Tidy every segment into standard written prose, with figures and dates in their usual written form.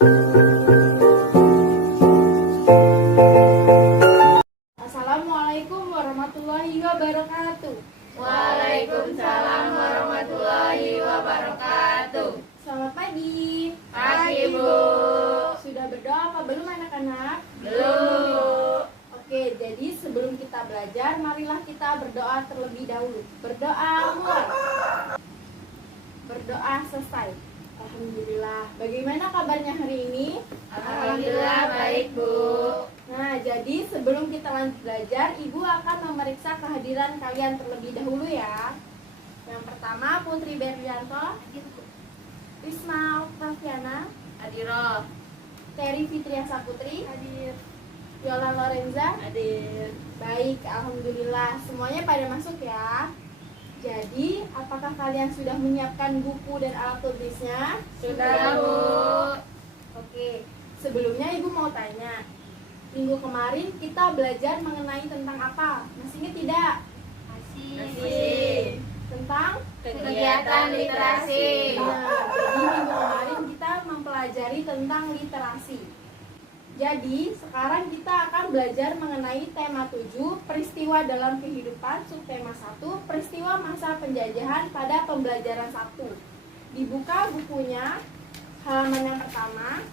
Assalamualaikum warahmatullahi wabarakatuh. Waalaikumsalam warahmatullahi wabarakatuh. Selamat pagi. Pagi, Bu. Sudah berdoa apa belum anak-anak? Belum. Oke, jadi sebelum kita belajar, marilah kita berdoa terlebih dahulu. Berdoa mulai. Berdoa selesai. Alhamdulillah. Bagaimana kabarnya hari ini? Alhamdulillah baik, Bu. Nah, jadi sebelum kita lanjut belajar, Ibu akan memeriksa kehadiran kalian terlebih dahulu ya. Yang pertama, Putri Berlianto, Ismail Praviana, Adiro. Terry Fitria Saputri, Hadir. Yola Lorenza. Hadir. Baik, alhamdulillah. Semuanya pada masuk ya. Jadi, apakah kalian sudah menyiapkan buku dan alat tulisnya? Sudah, Bu. Oke, sebelumnya Ibu mau tanya. Minggu kemarin kita belajar mengenai tentang apa? Masih ingat tidak? Masih. Tentang Kegiatan literasi. Nah, jadi minggu kemarin kita mempelajari tentang literasi. Jadi, sekarang kita akan belajar mengenai tema 7, peristiwa dalam kehidupan, subtema 1, peristiwa masa penjajahan pada pembelajaran 1. Dibuka bukunya, halaman yang pertama.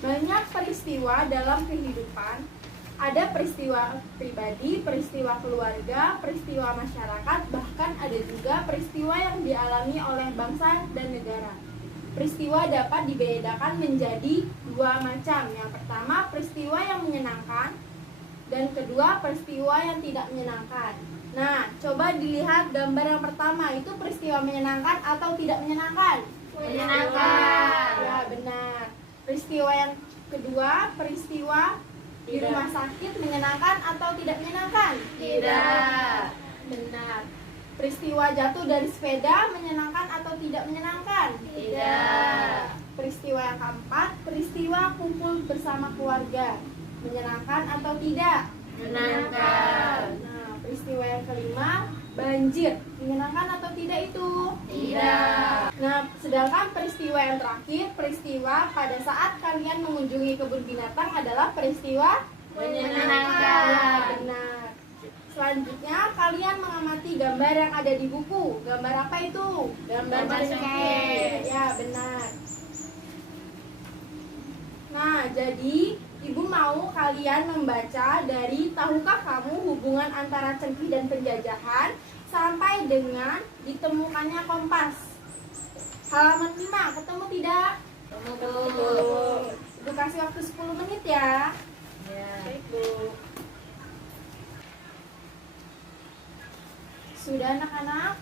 Banyak peristiwa dalam kehidupan. Ada peristiwa pribadi, peristiwa keluarga, peristiwa masyarakat, bahkan ada juga peristiwa yang dialami oleh bangsa dan negara. Peristiwa dapat dibedakan menjadi dua macam. Yang pertama, peristiwa yang menyenangkan, dan kedua, peristiwa yang tidak menyenangkan. Nah, coba dilihat gambar yang pertama, itu peristiwa menyenangkan atau tidak menyenangkan? Menyenangkan. Ya, benar. Peristiwa yang kedua, peristiwa di rumah sakit, menyenangkan atau tidak menyenangkan? Tidak. Benar. Peristiwa jatuh dari sepeda, menyenangkan atau tidak menyenangkan? Tidak. Peristiwa yang keempat, peristiwa kumpul bersama keluarga, menyenangkan atau tidak? Menyenangkan. Nah, peristiwa yang kelima, banjir, menyenangkan atau tidak itu? Tidak. Nah, sedangkan peristiwa yang terakhir, peristiwa pada saat kalian mengunjungi kebun binatang adalah peristiwa Menyenangkan. Ya, benar. Selanjutnya, kalian mengamati gambar yang ada di buku. Gambar apa itu? Gambar cengkeh. Ya, benar. Nah, jadi Ibu mau kalian membaca dari tahukah kamu hubungan antara cengkeh dan penjajahan sampai dengan ditemukannya kompas. Halaman 5, ketemu tidak? Ketemu. Ibu kasih waktu 10 menit ya. Ya. Baik, Bu. Sudah anak-anak?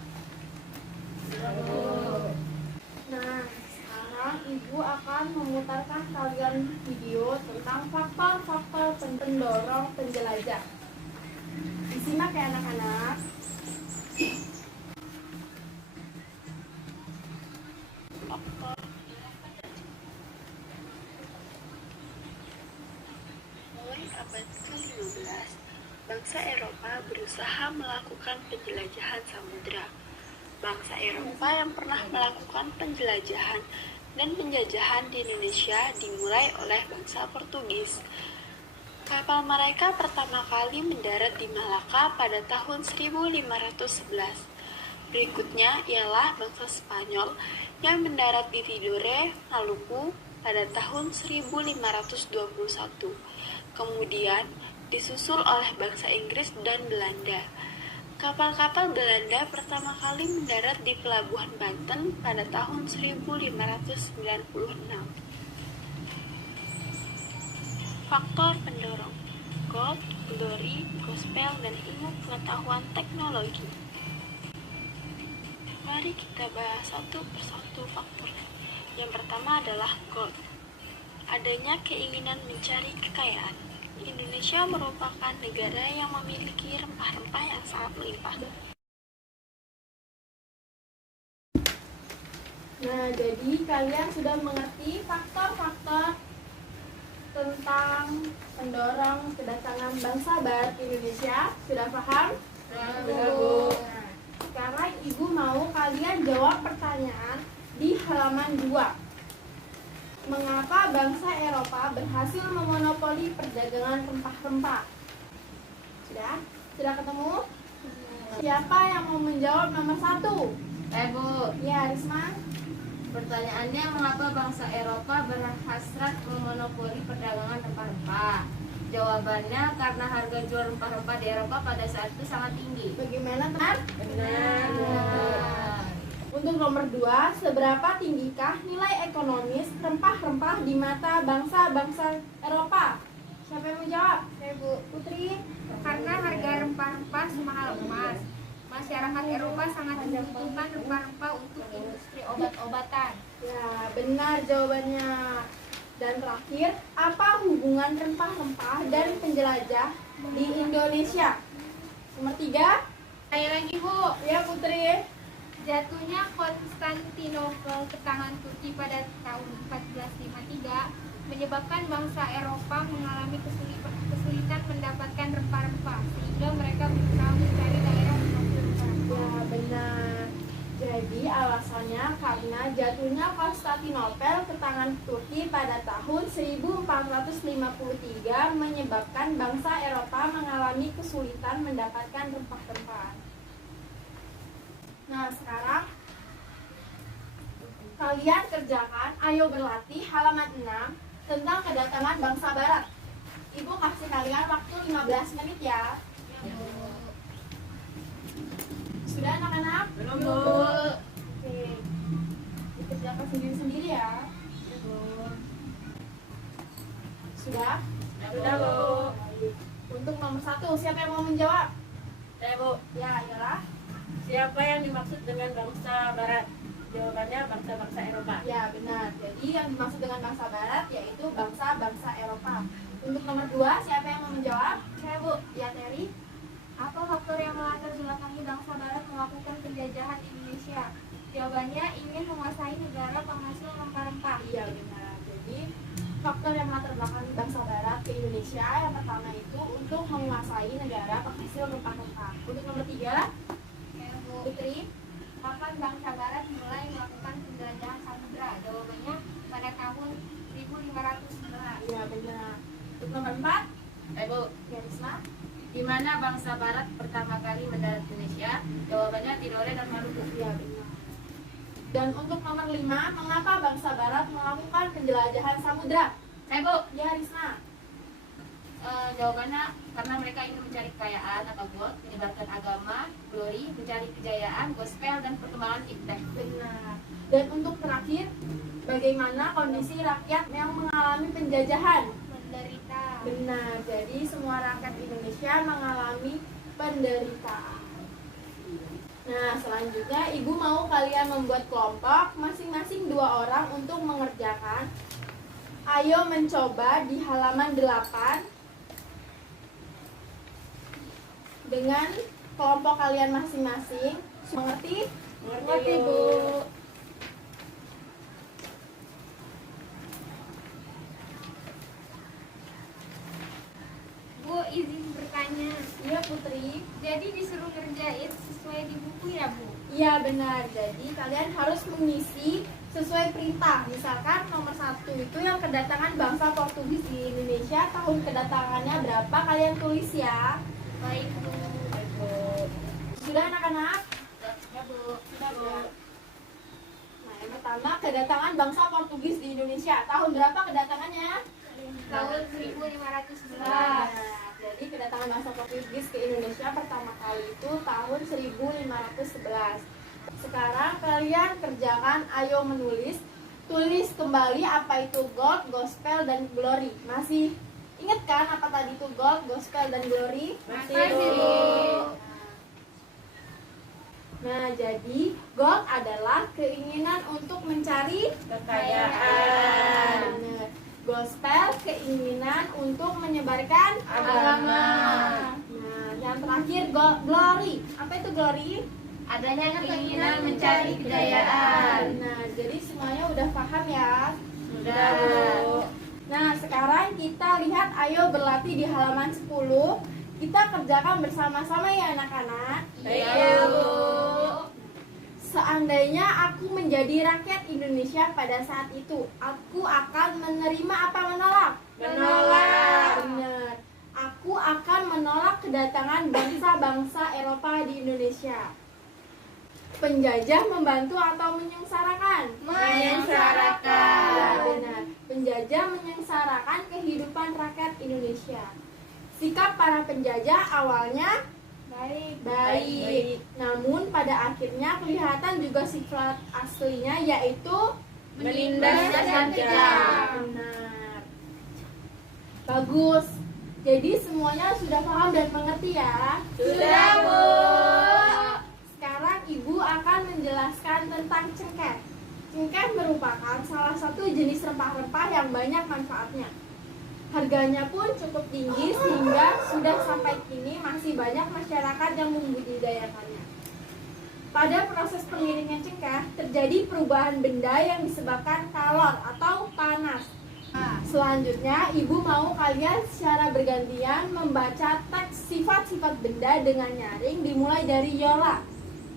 Nah, sekarang Ibu akan memutarkan kalian video tentang faktor-faktor pendorong penjelajah. Disimak ya anak-anak. Mulai abad ke-15, bangsa Eropa berusaha melakukan penjelajahan samudra. Bangsa Eropa yang pernah melakukan penjelajahan dan penjajahan di Indonesia dimulai oleh bangsa Portugis. Kapal mereka pertama kali mendarat di Malaka pada tahun 1511. Berikutnya ialah bangsa Spanyol yang mendarat di Tidore, Maluku pada tahun 1521. Kemudian disusul oleh bangsa Inggris dan Belanda. Kapal-kapal Belanda pertama kali mendarat di pelabuhan Banten pada tahun 1596. Faktor pendorong: gold, glory, gospel, dan ilmu pengetahuan teknologi. Mari kita bahas satu persatu faktornya. Yang pertama adalah gold. Adanya keinginan mencari kekayaan. Indonesia merupakan negara yang memiliki rempah-rempah yang sangat melimpah. Nah, jadi kalian sudah mengerti faktor-faktor tentang pendorong kedatangan bangsa Barat ke Indonesia. Sudah paham? Sudah, Bu. Nah, sekarang Ibu mau kalian jawab pertanyaan di halaman 2. Mengapa bangsa Eropa berhasil memonopoli perdagangan rempah-rempah? Sudah? Sudah ketemu? Siapa yang mau menjawab nomor 1? Bu. Ya, Risma. Pertanyaannya, mengapa bangsa Eropa berhasrat memonopoli perdagangan rempah-rempah? Jawabannya karena harga jual rempah-rempah di Eropa pada saat itu sangat tinggi. Bagaimana, teman? Benar. Untuk nomor 2, seberapa tinggikah nilai ekonomis rempah-rempah di mata bangsa-bangsa Eropa? Siapa yang mau jawab? Saya, Bu. Putri. Karena harga rempah-rempah semahal emas, masyarakat Eropa sangat membutuhkan rempah-rempah untuk industri obat-obatan. Ya, benar jawabannya. Dan terakhir, apa hubungan rempah-rempah dan penjelajah di Indonesia? Nomor 3. Saya lagi, Bu. Ya, Putri. Jatuhnya Konstantinopel ke tangan Turki pada tahun 1453 menyebabkan bangsa Eropa mengalami kesulitan mendapatkan rempah-rempah, sehingga mereka berusaha mencari daerah penghasil rempah. Ya, benar. Jadi alasannya karena jatuhnya Konstantinopel ke tangan Turki pada tahun 1453 menyebabkan bangsa Eropa mengalami kesulitan mendapatkan rempah-rempah. Nah, sekarang kalian kerjakan Ayo Berlatih halaman 6 tentang kedatangan bangsa Barat. Ibu kasih kalian waktu 15 menit ya. Sudah anak-anak? Belum, Bu. Oke. Dikerjakan sendiri-sendiri ya. Sudah? Sudah, Bu. Baik. Untuk nomor 1, siapa yang mau menjawab? Saya, Bu. Ya, ialah. Siapa yang dimaksud dengan bangsa Barat? Jawabannya bangsa-bangsa Eropa. Ya, benar. Jadi yang dimaksud dengan bangsa Barat yaitu bangsa-bangsa Eropa. Untuk nomor 2, siapa yang mau menjawab? Saya, Bu. Ya, Terry. Apa faktor yang melatar belakangi bangsa Barat melakukan penjajahan Indonesia? Jawabannya ingin menguasai negara penghasil rempah-rempah. Iya, benar. Jadi faktor yang melatar belakangi bangsa Barat ke Indonesia yang pertama itu untuk menguasai negara penghasil rempah-rempah. Untuk nomor 3, Saya, Bu. Putri. Kapan bangsa Barat mulai melakukan penjelajahan samudra? Jawabannya pada tahun 1511. Iya, benar. Untuk nomor 4, Bu. ya, Risma. Di mana bangsa Barat pertama kali mendarat Indonesia? Jawabannya Tidore dan Maluku. Iya, benar. Dan untuk nomor 5, mengapa bangsa Barat melakukan penjelajahan samudra? Saya, Bu. Ya, Risma. Jawabannya karena mereka ingin mencari kekayaan atau gold, menyebarkan agama, glory, mencari kejayaan, gospel, dan perkembangan iptek. Benar. Dan untuk terakhir, bagaimana kondisi rakyat yang mengalami penjajahan? Menderita. Benar. Jadi semua rakyat Indonesia mengalami penderitaan. Nah, selanjutnya Ibu mau kalian membuat kelompok masing-masing 2 orang untuk mengerjakan. Ayo mencoba di halaman 8 dengan kelompok kalian masing-masing. Mengerti? Mengerti, Bu. Bu, izin bertanya. Iya, Putri. Jadi disuruh ngerjain sesuai di buku ya, Bu? Iya, benar. Jadi kalian harus mengisi sesuai perintah. Misalkan nomor 1 itu yang kedatangan bangsa Portugis di Indonesia, tahun kedatangannya berapa, kalian tulis ya. Baik, Bu. Sudah anak-anak? Ya, Bu. Sudah, Bu. Nah, yang pertama kedatangan bangsa Portugis di Indonesia. Tahun berapa kedatangannya? Tahun 1511. Nah, jadi kedatangan bangsa Portugis ke Indonesia pertama kali itu tahun 1511. Sekarang kalian kerjakan Ayo Menulis. Tulis kembali apa itu gold, gospel, dan glory. Masih ingat kan apa tadi itu gold, gospel, dan glory? Masih, Bu. Nah, jadi gold adalah keinginan untuk mencari Kekayaan. Benar. Gospel keinginan untuk menyebarkan Agama. Nah, yang terakhir glory. Apa itu glory? Adanya keinginan mencari kejayaan. Nah, jadi semuanya udah paham ya? Sudah, Bu. Nah, sekarang kita lihat Ayo Berlatih di halaman 10. Kita kerjakan bersama-sama ya anak-anak. Iya, Bu. Seandainya aku menjadi rakyat Indonesia pada saat itu, aku akan menerima apa menolak? Menolak. Benar. Aku akan menolak kedatangan bangsa-bangsa Eropa di Indonesia. Penjajah membantu atau menyengsarakan? Menyengsarakan. Ya, benar. Penjajah menyengsarakan kehidupan rakyat Indonesia. Sikap para penjajah awalnya baik. Namun pada akhirnya kelihatan juga sifat aslinya, yaitu Menindas dan kejam. Benar. Bagus. Jadi semuanya sudah paham dan mengerti ya? Sudah, Bu. Sekarang Ibu akan menjelaskan tentang cengkeh. Cengkeh merupakan salah satu jenis rempah-rempah yang banyak manfaatnya. Harganya pun cukup tinggi sehingga sudah sampai kini masih banyak masyarakat yang membudidayakannya. Pada proses pengiringan cengkeh terjadi perubahan benda yang disebabkan kalor atau panas. Selanjutnya, Ibu mau kalian secara bergantian membaca teks sifat-sifat benda dengan nyaring dimulai dari Yola.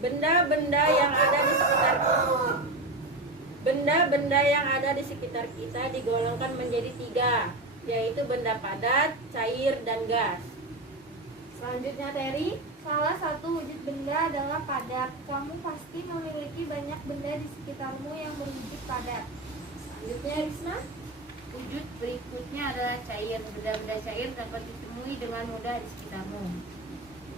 Benda-benda yang ada di sekitar Benda-benda yang ada di sekitar kita digolongkan menjadi 3, yaitu benda padat, cair, dan gas. Selanjutnya Terry. Salah satu wujud benda adalah padat. Kamu pasti memiliki banyak benda di sekitarmu yang berwujud padat. Selanjutnya Risma. Wujud berikutnya adalah cair. Benda-benda cair dapat ditemui dengan mudah di sekitarmu.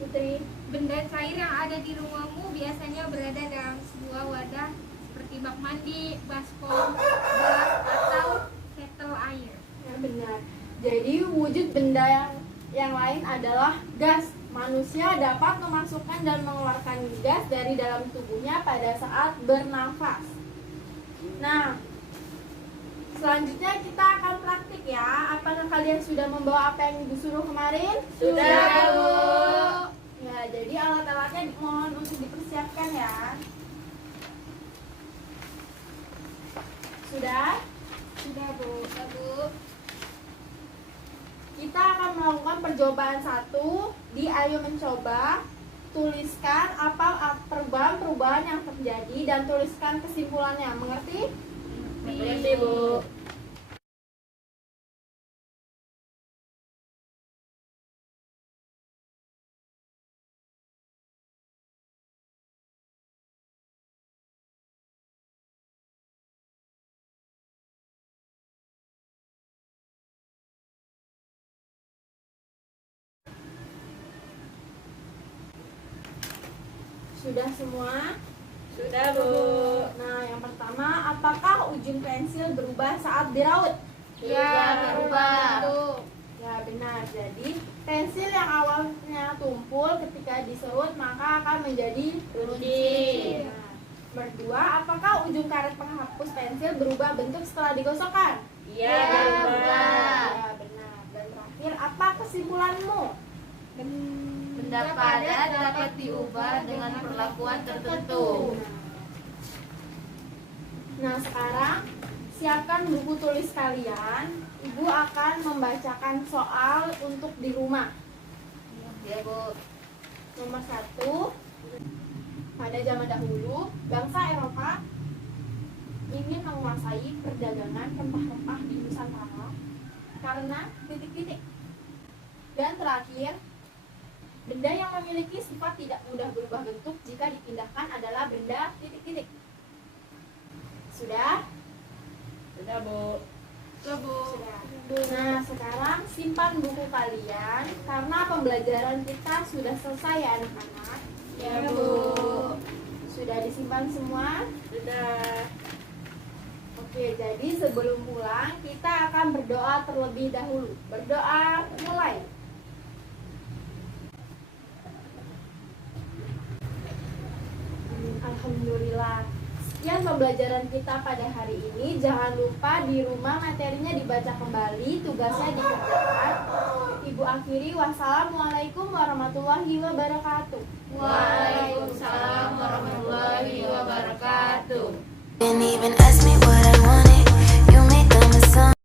Putri. Benda cair yang ada di rumahmu biasanya berada dalam sebuah wadah seperti bak mandi, baskom, gelas, atau kettle air. Ya, benar. Jadi wujud benda yang lain adalah gas. Manusia dapat memasukkan dan mengeluarkan gas dari dalam tubuhnya pada saat bernafas. Nah, selanjutnya kita akan praktik ya. Apakah kalian sudah membawa apa yang Ibu suruh kemarin? Sudah, Bu. Ya, jadi alat-alatnya mohon untuk dipersiapkan ya. Sudah? Sudah, Bu. Sudah, Bu. Kita akan melakukan percobaan 1 di Ayo Mencoba. Tuliskan apa perubahan-perubahan yang terjadi dan tuliskan kesimpulannya. Mengerti? Mengerti, Bu. Sudah semua? Sudah, Bu. Nah, yang pertama, apakah ujung pensil berubah saat diraut? Ya, berubah. Ya, benar. Jadi, pensil yang awalnya tumpul ketika diserut maka akan menjadi Runcing. Nah, nomor 2, apakah ujung karet penghapus pensil berubah bentuk setelah digosokkan? Iya, berubah. Ya, benar. Dan terakhir, apa kesimpulanmu? Benda padat dapat diubah dengan perlakuan tertentu. Nah, sekarang siapkan buku tulis kalian. Ibu akan membacakan soal untuk di rumah. Ya, Bu. Nomor 1, pada zaman dahulu, bangsa Eropa ingin menguasai perdagangan rempah-rempah di Nusantara karena titik-titik. Dan terakhir, benda yang memiliki sifat tidak mudah berubah bentuk jika dipindahkan adalah benda titik-titik. Sudah? Sudah, Bu. Sudah. Nah, sekarang simpan buku kalian karena pembelajaran kita sudah selesai ya anak-anak. Ya, Bu. Sudah disimpan semua? Sudah. Oke, jadi sebelum pulang kita akan berdoa terlebih dahulu. Berdoa mulai. Alhamdulillah. Sekian pembelajaran kita pada hari ini. Jangan lupa di rumah materinya dibaca kembali, tugasnya dikerjakan. Ibu akhiri, wassalamualaikum warahmatullahi wabarakatuh. Waalaikumsalam warahmatullahi wabarakatuh. Didn't even ask me what I wanted. You make them a song.